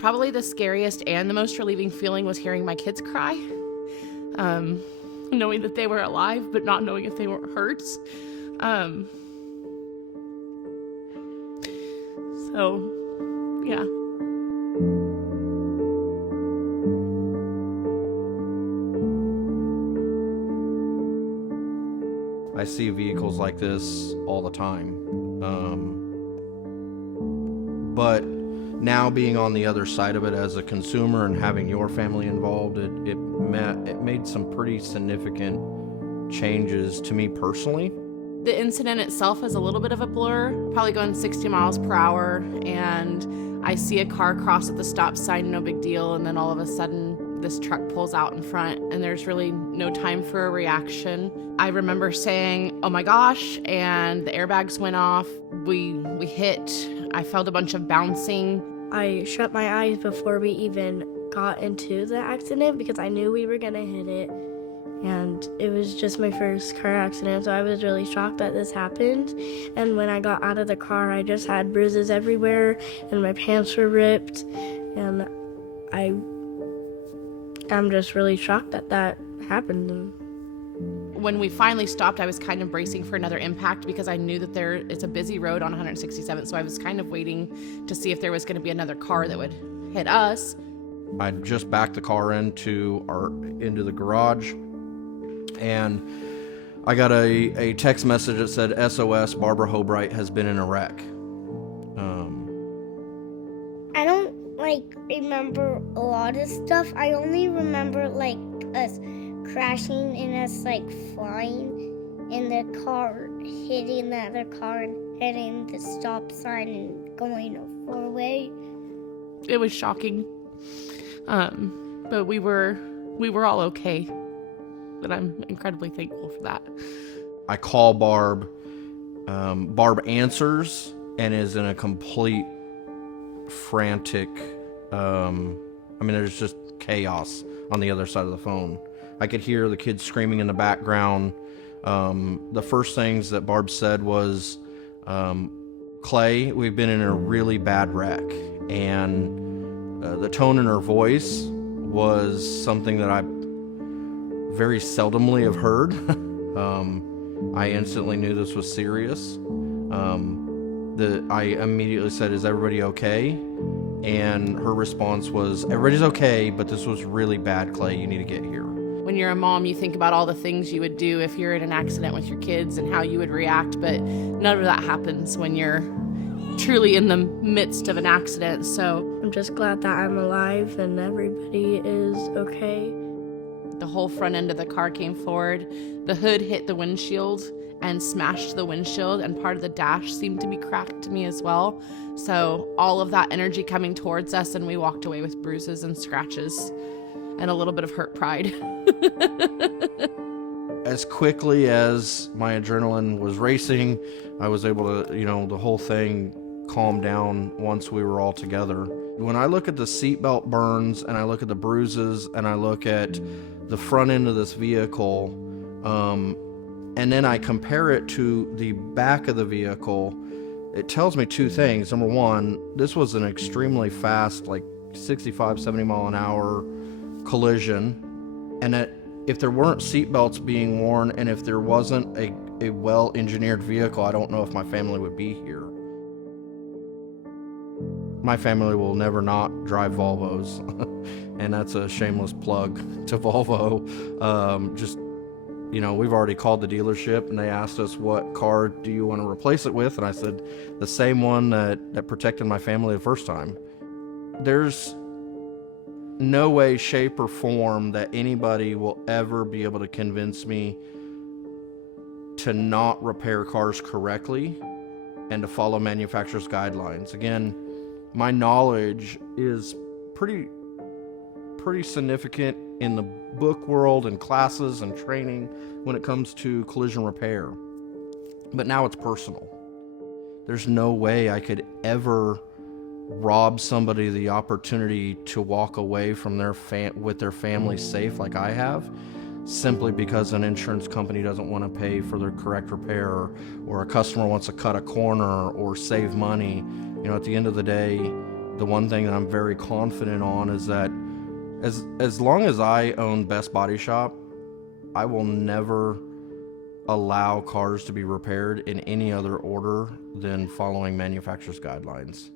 Probably the scariest and the most relieving feeling was hearing my kids cry. Knowing that they were alive, but not knowing if they were hurt. So, yeah. I see vehicles like this all the time. But now being on the other side of it as a consumer and having your family involved, it made some pretty significant changes to me personally. The incident itself is a little bit of a blur, probably going 60 miles per hour, and I see a car cross at the stop sign, no big deal, and then all of a sudden this truck pulls out in front, and there's really no time for a reaction. I remember saying, oh my gosh, and the airbags went off. We hit. I felt a bunch of bouncing. I shut my eyes before we even got into the accident because I knew we were gonna hit it. And it was just my first car accident, so I was really shocked that this happened. And when I got out of the car, I just had bruises everywhere, and my pants were ripped. And I'm just really shocked that that happened. When we finally stopped, I was kind of bracing for another impact because I knew that it's a busy road on 167th, so I was kind of waiting to see if there was going to be another car that would hit us. I just backed the car into the garage, and I got a text message that said, SOS, Barbara Hobright has been in a wreck. I don't remember a lot of stuff. I only remember us crashing and us flying in the car, hitting the other car and hitting the stop sign and going a four-way. It was shocking. But we were all okay. But I'm incredibly thankful for that. I call Barb. Barb answers and is in a complete frantic. There's just chaos on the other side of the phone. I could hear the kids screaming in the background. The first things that Barb said was, Clay, we've been in a really bad wreck. And the tone in her voice was something that I very seldomly have heard. I instantly knew this was serious. I immediately said, is everybody okay? And her response was, everybody's okay, but this was really bad, Clay. You need to get here. When you're a mom, you think about all the things you would do if you're in an accident with your kids and how you would react, but none of that happens when you're truly in the midst of an accident. So I'm just glad that I'm alive and everybody is okay. The whole front end of the car came forward. The hood hit the windshield and smashed the windshield, and part of the dash seemed to be cracked to me as well. So all of that energy coming towards us, and we walked away with bruises and scratches and a little bit of hurt pride. As quickly as my adrenaline was racing, I was able to, the whole thing calmed down once we were all together. When I look at the seatbelt burns and I look at the bruises and I look at the front end of this vehicle, and then I compare it to the back of the vehicle, it tells me two things. Number one, this was an extremely fast, 65, 70 mile an hour collision, and that if there weren't seatbelts being worn and if there wasn't a well-engineered vehicle, I don't know if my family would be here. My family will never not drive Volvos, and that's a shameless plug to Volvo. We've already called the dealership, and they asked us, what car do you want to replace it with? And I said, the same one that protected my family the first time. There's no way, shape, or form that anybody will ever be able to convince me to not repair cars correctly and to follow manufacturer's guidelines. Again, my knowledge is pretty significant in the book world and classes and training when it comes to collision repair. But now it's personal. There's no way I could ever rob somebody the opportunity to walk away from with their family safe like I have, simply because an insurance company doesn't want to pay for their correct repair, or a customer wants to cut a corner or save money. At the end of the day, the one thing that I'm very confident on is that as long as I own Best Body Shop, I will never allow cars to be repaired in any other order than following manufacturer's guidelines.